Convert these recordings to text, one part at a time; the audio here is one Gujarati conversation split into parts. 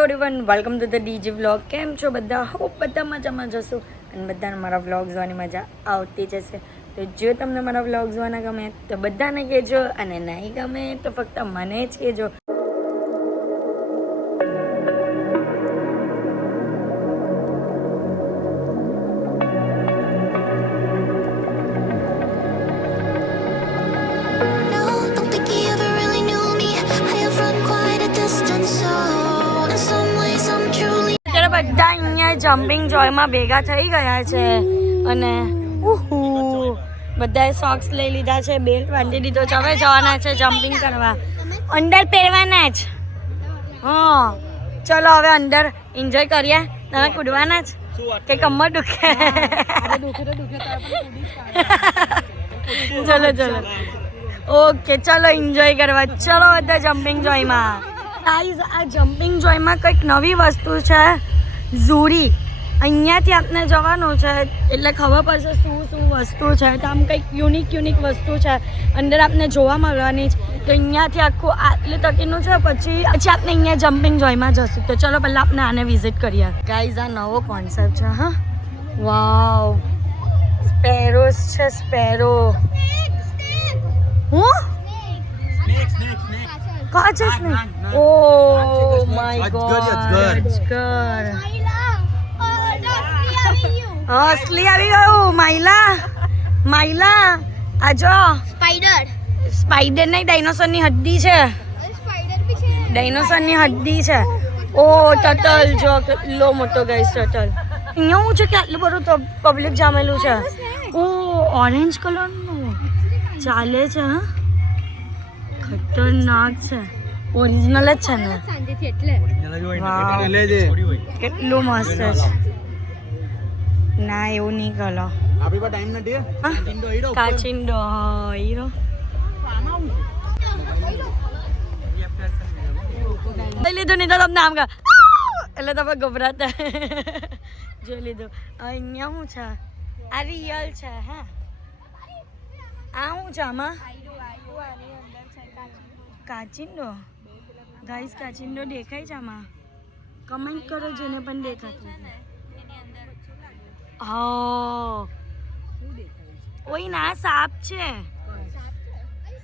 Everyone welcome to the DG vlog. કેમ છો બધા? હોપ બધા મજામાં જશો અને બધાને મારા વ્લોગ જોવાની મજા આવતી જશે. તો જો તમને મારા વ્લોગ જોવાના ગમે તો બધાને કહેજો અને નહીં ગમે તો ફક્ત મને જ કહેજો. બધા અહીંયા જમ્પિંગ જોયમાં ભેગા થઈ ગયા છે અને બધાએ સોક્સ લઈ લીધા છે, બેલ્ટ બાંધી દીધો છે. હવે જવાના છે જમ્પિંગ કરવા. અંદર પહેરવાના જ. હા ચલો હવે અંદર એન્જોય કરીએ. તમે કૂદવાના જ કે કમર દુખે? ચલો ચલો ઓકે ચલો એન્જોય કરવા. ચલો બધા જમ્પિંગ જોયમાં. ગાઈઝ આ જમ્પિંગ જોયમાં કંઈક નવી વસ્તુ છે, ઝૂરી. અહીંયાથી આપણે જવાનું છે એટલે ખબર પડશે શું શું વસ્તુ છે. તો આમ કંઈક યુનિક વસ્તુ છે અંદર આપણે જોવા મળવાની જ. તો અહીંયાથી આખું આટલી તકીનું છે, પછી આપણે અહીંયા જમ્પિંગ જોયમાં જશું. તો ચલો પહેલાં આપણે આને વિઝિટ કરીએ. ગાઈઝ આ નવો કોન્સેપ્ટ છે. હા વાવ, સ્પેરોસ છે. સ્પેરો હું કાચ છે સ્નેક. ઓ માય ગોડ, અજગર. અસલી આવી ગયું. માયલા આજો. સ્પાઈડર નહીં, ડાયનોસોરની હડ્ડી છે. ડાયનોસોરની હડ્ડી છે. ઓ ટર્ટલ જો, કેટલો મોટો ગાઈસ ટર્ટલ. અહીંયા હું છે કે આટલું બધું પબ્લિક જામેલું છે. ઓ ઓરેન્જ કલરનું ચાલે છે. હા ખતરનાક છે. ઓરિજિનલ જ છે ને? કેટલું મસ્ત છે. ના એવું નહીં કરો. કાચિંડો હીરો લઈ લીધું નહીં તો તમને આમ કા એટલે તમે ગભરાતા જોઈ લીધું. અહીંયા શું છે? આ રિયલ છે. હા આ શું છે આમાં? કાચિંડો. ગાઈસ કાચિંડો દેખાય છે આમાં? કમેન્ટ કરો જેને પણ દેખાતું. હા ઓય ના સાપ છે.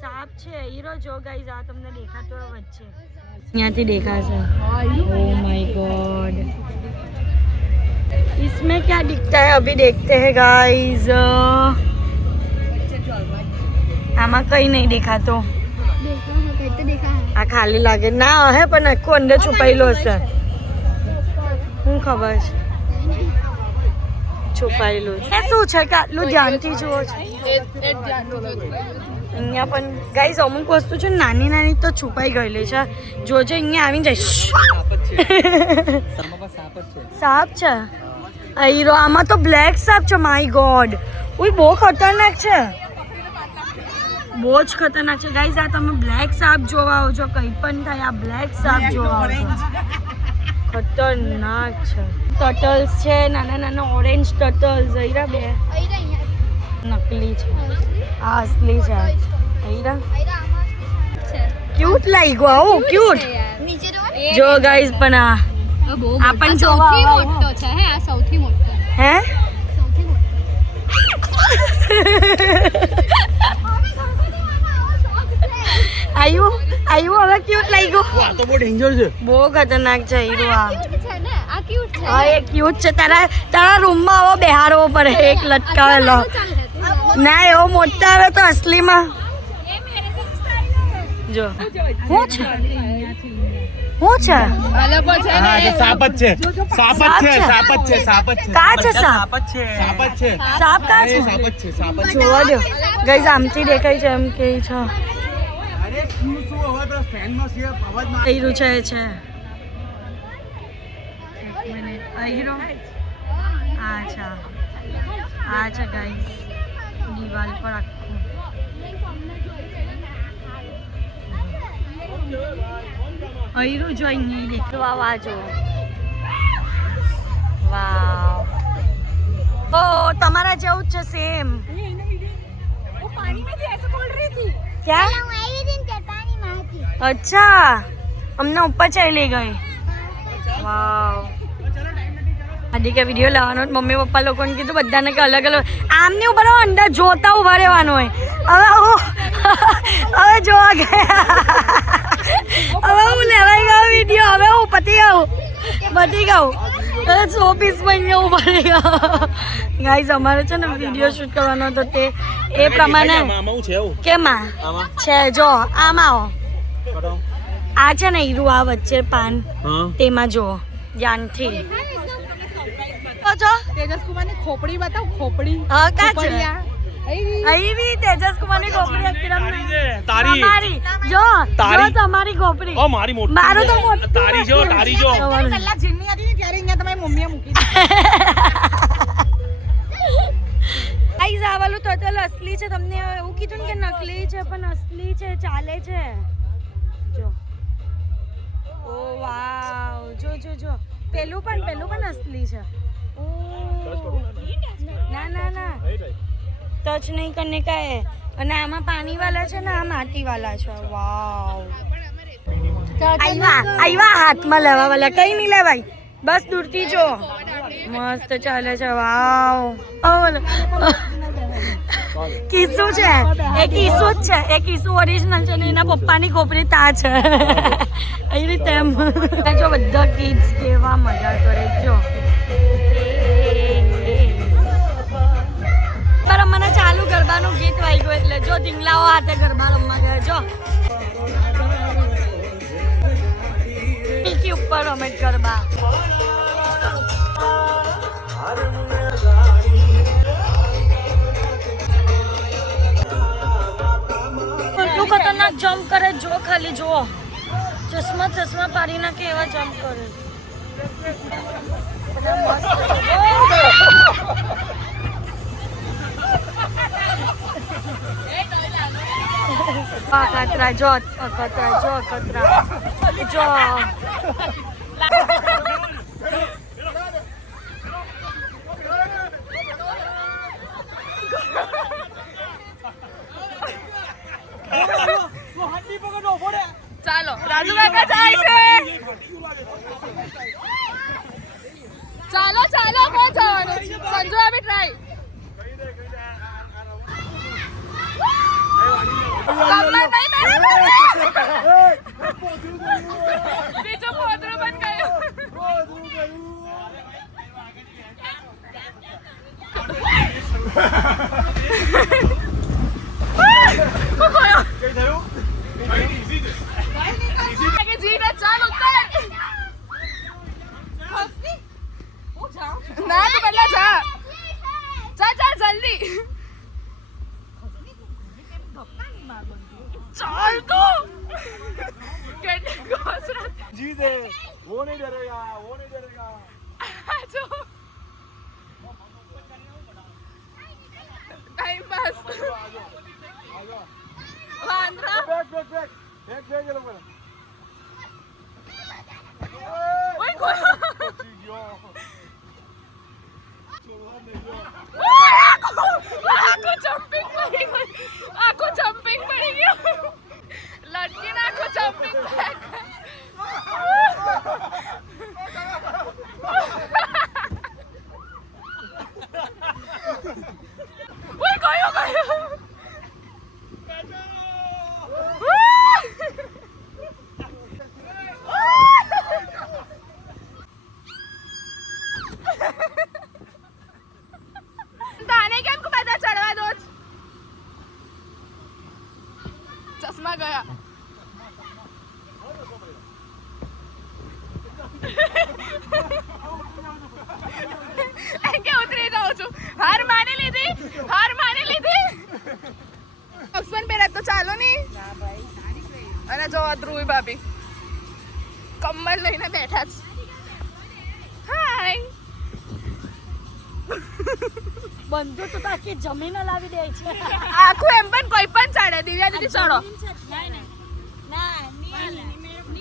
સાપ છે હીરો જો. ગાઈસ આ તમને દેખાતો હોય વચ્ચે, અહીંયાથી દેખાશે. ઓ માય ગॉड, इसमें क्या दिखता है अभी देखते हैं गाइस. આમાં કઈ નહીં દેખાતો. આ ખાલી લાગે ના હે, પણ આખું અંદર છુપાયેલો હશે. શું ખબર છે છુપાયેલું છે શું છે કે આટલું ધ્યાનથી જુઓ છો. અહીંયા પણ ગાઈસ અમુક વસ્તુ છે નાની નાની તો છુપાઈ ગયેલી છે. જોજો અહીંયા આવી જાય. સાપ છે હીરો. આમાં તો બ્લેક સાપ છે. માય ગોડ, ઓય બહુ ખતરનાક છે. બહુ જ ખતરનાક છે ગાઈઝ. આ તમે બ્લેક સાપ જોવા આવો છો, કંઈ પણ થાય આ બ્લેક સાપ જોવા આવો છો. ખતરનાક છે. ટર્ટલ્સ છે, નાના નાના ઓરેન્જ ટર્ટલ્સ. હીરા બે નકલી છે, આ અસલી છે. હીરા ક્યુટ લાગ્યો. આવું ક્યુટ જો ગાઈઝ. પણ આ પણ સૌથી મોટો છે. હે આ સૌથી મોટો. હે આયુ હવે ક્યુટ લાગ્યો. આ તો બહુ ડેન્જર છે, બહુ ખતરનાક છે હીરો. આ ક્યુટ છે. હા એ ક્યુટ છે. તારા રૂમમાં આવો બેહારવો પડે એક લટકાવેલો. ના એવો મોટા આવે તો અસલીમાં જો શું છે. શું છે? સાપ જ છે. સાપ જ છે. સાપ જ છે. સાપ જ છે. કા છે સાપ? સાપ જ છે. સાપ કા છે? સાપ જ છે. સાપ જ જોવા દો ગાઈઝ. આમથી દેખાય છે એમ કે છે. હીરો છે છે. હીરો અચ્છા આ છે ગાઈસ દિવાલ પર આખું. હીરો જો અહીંયા દેખવા વાજો. વાવ ઓ તમારા જેવું જ છે સેમ. पानी में थी ऐसे बोल रही थी क्या? अच्छा અમને ઉપર ચાલી ગઈ. વાવ. આદિ કે વિડીયો લાવવાનો મમ્મી પપ્પા લોકોને કીધું બધાને કે અલગ અલગ આમની ઉપર અંદર જોતા ઉભા રહેવાનું હોય. હવે જોવા ગયા. હવે હું લેવાઈ ગયો વિડીયો. હવે હું પતી ગયું. 120 અહીંયા ઉભા રહી ગયા. ગાઈઝ અમારે છે ને વિડીયો શૂટ કરવાનો હતો તે એ પ્રમાણે કેમાં છે જો આમાં આવો. આ છે ને હીરું આ વચ્ચે પાન તેમાં જો ધ્યાનથી તેજસ કુમારની ખોપડી બતાવ. ખોપડી હા કા છે આવી તેજસ કુમારની ખોપડી તારી જો તમારી ખોપડી મારી મોટી મારું તો મોટું તારી જો પહેલા જીમની હતી ને ત્યારે અહીંયા તમારી મમ્મીએ મૂકી ગાઈઝ આ વાળું ટોટલ અસલી છે. તમને એવું કીધું ને કે નકલી છે પણ અસલી છે, ચાલે છે. જો ઓ વાવ. જો પેલું પણ અસલી છે. ઓ ના ટચ નહીં કરને કા હે. અને આમાં પાણી વાળા છે ને આ માટી વાળા છે. વાવ. આયવા હાથમાં લેવા વાળા કઈ નહીં લેવાય બસ દૂરથી જો. મસ્ત ચાલે છે. વાવ. કિસ્સુ છે એ કિસ્સુ જ છે. એ કિસ્સુ ઓરિજિનલ છે ને એના પપ્પાની ખોપરી તા છે. એ રીતે એમ જો બધા કિડ્સ કેવા મજા કરે. જો મને ચાલુ ગરબાનું ગીત વાગ્યું એટલે જો ઢીંગલાઓ હાથે ગરબા રમવા ગયા. જો ટીકી ઉપર રમે ગરબા. એટલું ખતરનાક જમ્પ કરે જો ખાલી જુઓ. ચશ્મા પાડી નાખે એવા જમ્પ કરે. અખતરા જો ચાલો રાજુ કાકા જાય છે. ચાલો કોણ જવાનું? સંજુ આવી ટ્રાય. બીજું પોતરું બન ગયું. ના તો પહેલા જા જલ્દી चाल तो जीत है वो नहीं डरेगा जो टाइम पास वांद्रा बैक ये लोग ओए कोई आको जंपिंग पड़ी गई लड़की ना आको जंपिंग बैक ओए गयो चश्मा गया उतरी जाऊँ છું હાર માની લીધી ઓક્સફર્ડ પહેરા તો ચાલો નહીં અને જો ધ્રુવી ભાભી કમર લઈને બેઠા છે હાય બંધુ તો આખી જમીન લાવી દે છે આખું એમ પણ કોઈ પણ ચાડે દિવ્યા દીદી ચડો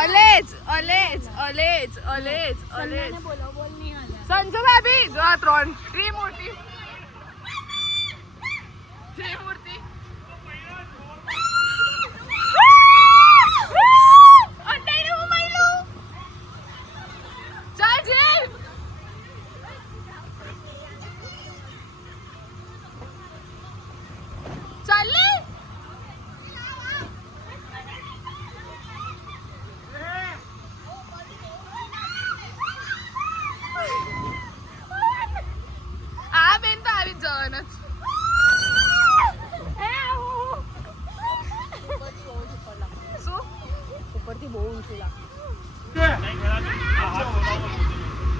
ઓલેજ સંજુ ભાભી જો આ ત્રણ ત્રિમૂર્તિ અંડાઈને હું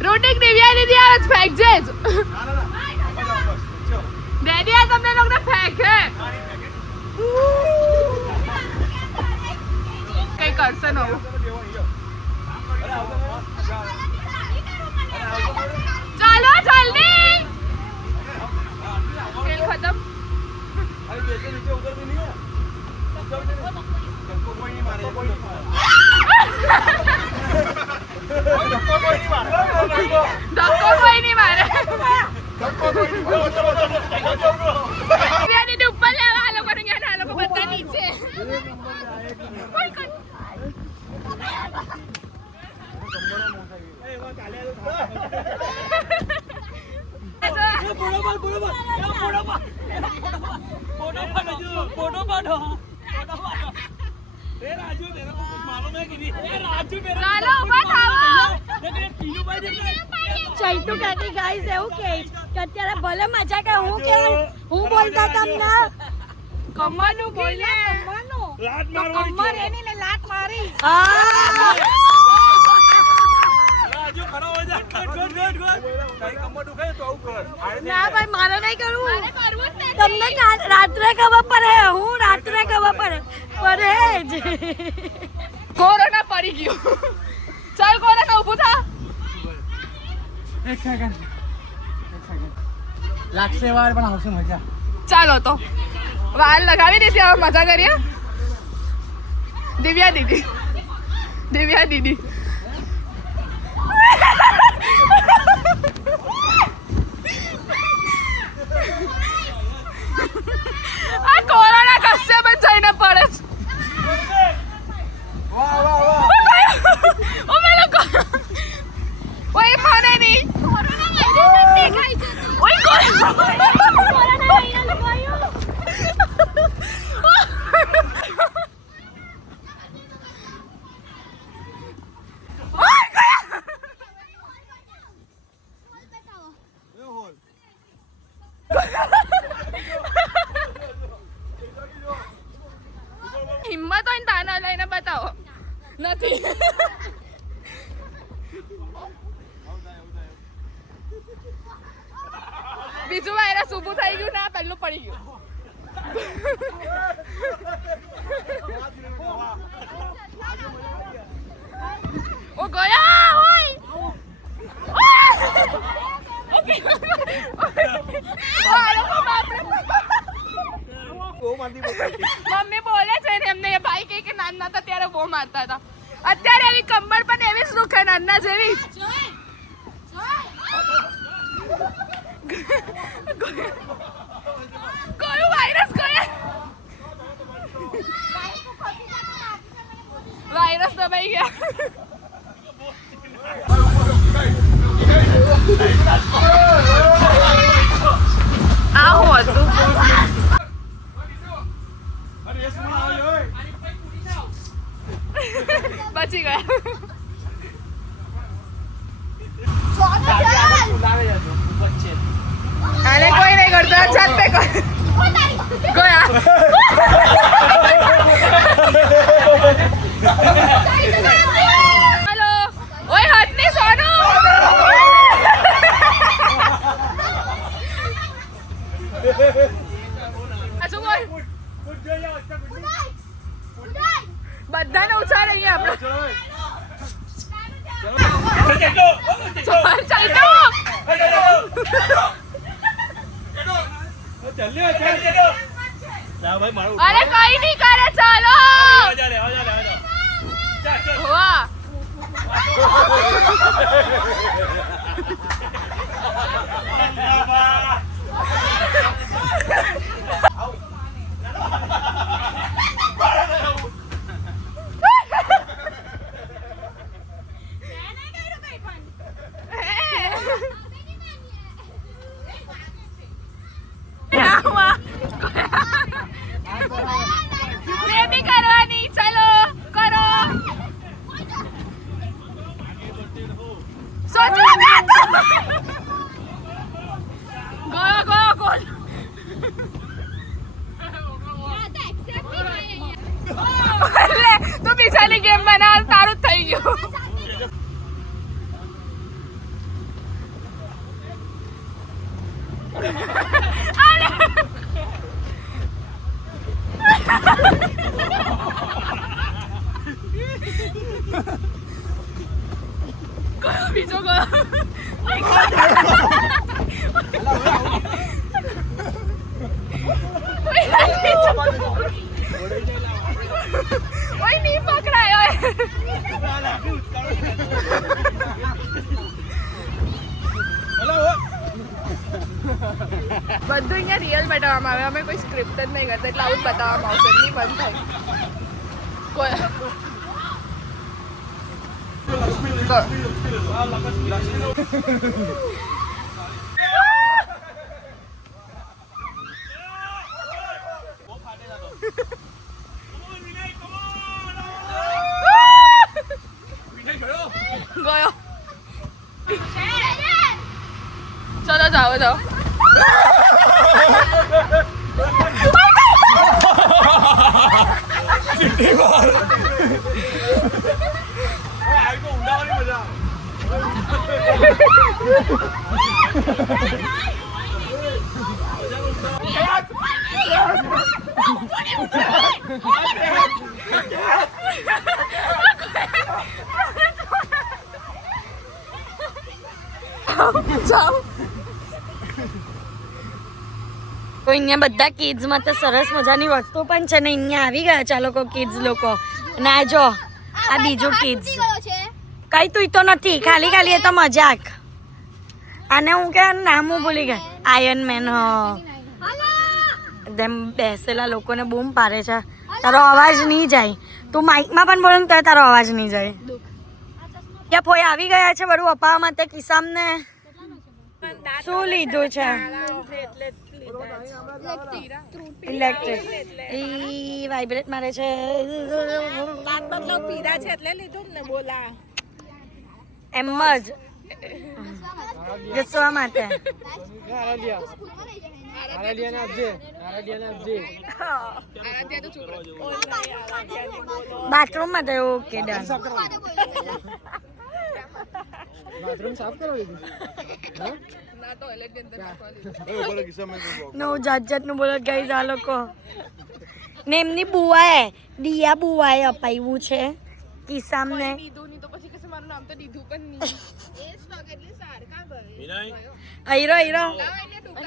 રોટિક દિવ્યા દીદી આવે જ ફેંકજે જ ડેડી આ તમને લોકોને ફેંકે કઈ કરશે નવું ચાલો જલ્દી ખેલ ખતમ ધક્કો કોઈ નહીં મારે દીદી ઉપર લેવા આ લોકો ને આ લોકો બધા નીચે ચૈતુ કાકી ગાઈસ એવું કે અત્યારે ભલે મજા કે હું બોલતા તમને કમરનું બોલે કમર એની ને લાત મારી ના ભાઈ મારે નહીં કરવું તમને રાત્રે ખબર પડે હું રાત્રે ખબર પડે જ કોરોના પડી ગયો ચાલ કોરોના ઊભું થા એક સેકન્ડ લાગશે વાર પણ આવશે મજા ચાલો તો વાલ લગાવી દેતી હવે મજા કરીએ દિવ્યા દીદી આ કોરોના કશે પણ જઈને પડે છે ઓ મેલો ઓય મને નહીં ઓય હિંમત હોય ને તાના લઈને બતાવો નથી બીજું વાયરસ ઊભું થઈ ગયું ના પહેલું પડી ગયું ઓ ગયા હોય મમ્મી બોલે છે ને એમને ભાઈ કહે કે નાના હતા ત્યારે બહુ મારતા હતા અત્યારે એવી કમર પણ એવી જ દુખે નાના જેવી કયો વાયરસ વાયરસ દબાઈ ગયા આવું હતું બચી ગયા આને કોઈ નહીં કરતો છત પે ગયા હેલો ઓય હાથ ને સોનું બધાને ઉછાળ અહીંયા આપણે અરે કઈ નહીં કરે ચાલો વાહ બેબી કરવાની ચલો કરો સોચો કયો બીજો કયો ઓય નહીં પકડાય ઓય બધું અહીંયા રિયલ બતાવવામાં આવે અમે કોઈ સ્ક્રિપ્ટ જ નહીં કરતા એટલે આવું જ બતાવવામાં આવશે નહીં બંધ થાય કોઈ ગયો ચલો જાઓ જાઓ જાઓ તો અહીંયા બધા કિડ્સ માટે સરસ મજાની વસ્તુ પણ છે ને અહીંયા આવી ગયા છે આ લોકો કિડ્સ લોકો અને આ જો આ બીજું કિડ્સ કઈ તું તો નથી ખાલી ખાલી એ તો મજાક આને હું કે નામ હું ભૂલી ગઈ આયર્ન મેન તેમ બેસેલા લોકોને બૂમ પાડે છે તારો અવાજ નહીં જાય તું માઇકમાં પણ બોલે ને તો તારો અવાજ નહીં જાય ત્યાં ફોઈ આવી ગયા છે બધું અપાવવા માટે કિસામને શું લીધું છે ઇલેક્ટ્રિક ઈ વાઇબ્રેટ મારે છે એમ જ જસવા માટે બાથરૂમ માટે ઓકે ડન બાથરૂમ સાફ કરો દીધી ના તો એલે અંદર નો જાત જાતનું બોલો ગાઈઝ આ લોકો ને એમની બુઆએ દિયા બુઆએ અપાવ્યું છે કિસામને દીધું નહીં તો પછી કશે મારું નામ તો દીધું પણ નહીં એ સ્ટોક એટલે સારકા ભાઈ આયરો આયરો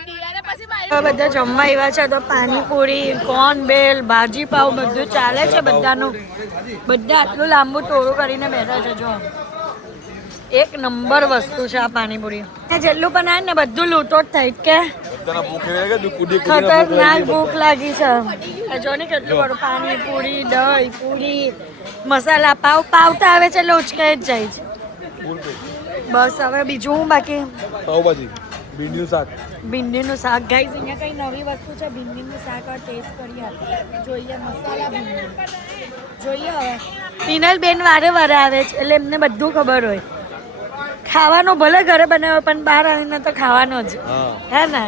દીવાને પછી મારી તો બધા જમવા આવ્યા છે તો પાણીપુરી કોર્ન બેલ ભાજી પાવ બધું ચાલે છે બધાનું બધા આટલું લાંબુ ટોળું કરીને બેઠા છે જો એક નંબર વસ્તુ છે આ પાણીપુરી જેટલું પણ આવે ને બધું લૂંટો જ થાય કે ખતરનાક ભૂખ લાગી છે જો ને કેટલું બધું પાણીપુરી દહીં પૂરી મસાલા પાવ પાવતા આવે છે એટલે ઉચકાઈ જ જાય છે બસ હવે બીજું હું બાકી પાવભાજી ભીંડીનું શાક ભીંડીનું શાક ગાઈઝ અહીંયા કઈ નવી વસ્તુ છે ભીંડીનું શાક ટેસ્ટ કરીએ જોઈએ મસાલા ભીંડી જોઈએ હવે પિનલ બેન વારે વારે આવે છે એટલે એમને બધું ખબર હોય ખાવાનું ભલે ઘરે બનાવ્યો પણ બહાર આવીને તો ખાવાનો જ હે ને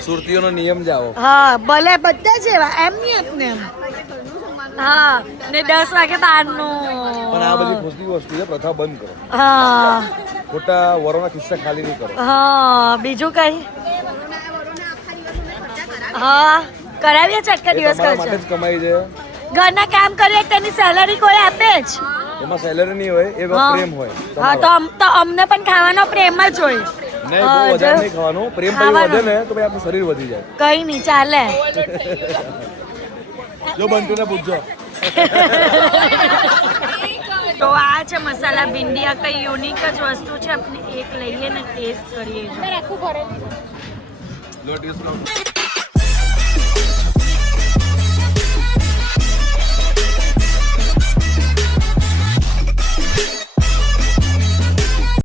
સુરતીઓનો નિયમ જાઓ હા ભલે બધા જ એવા એમ નહીં જ ને એમ હા ને 10 વાગે બહારનું પણ આ બધી ખુશી વસ્તુ છે પ્રથા બંધ કરો હા ખોટા વરોના કિસ્સા ખાલી નહીં કરો હા બીજું કઈ હા કરાવીએ છે આટલા દિવસ તમારા માટે કરજો જ કમાઈ છે ઘરના કામ કરીએ તેની સેલરી કોઈ આપે જ એમાં સેલરી નહીં હોય એ હા. પ્રેમ હોય હા તો અમને પણ ખાવાનો પ્રેમ જ હોય નહીં બહુ વધારે નહીં ખાવાનું પ્રેમ પછી વધે ને તો ભાઈ આપણું શરીર વધી જાય કઈ નહીં ચાલે જો બંટુને પૂછજો તો આ છે મસાલા ભીંડી આ કઈ યુનિક જ વસ્તુ છે આપણે એક લઈએ ને ટેસ્ટ કરીએ લો ટેસ્ટ કરો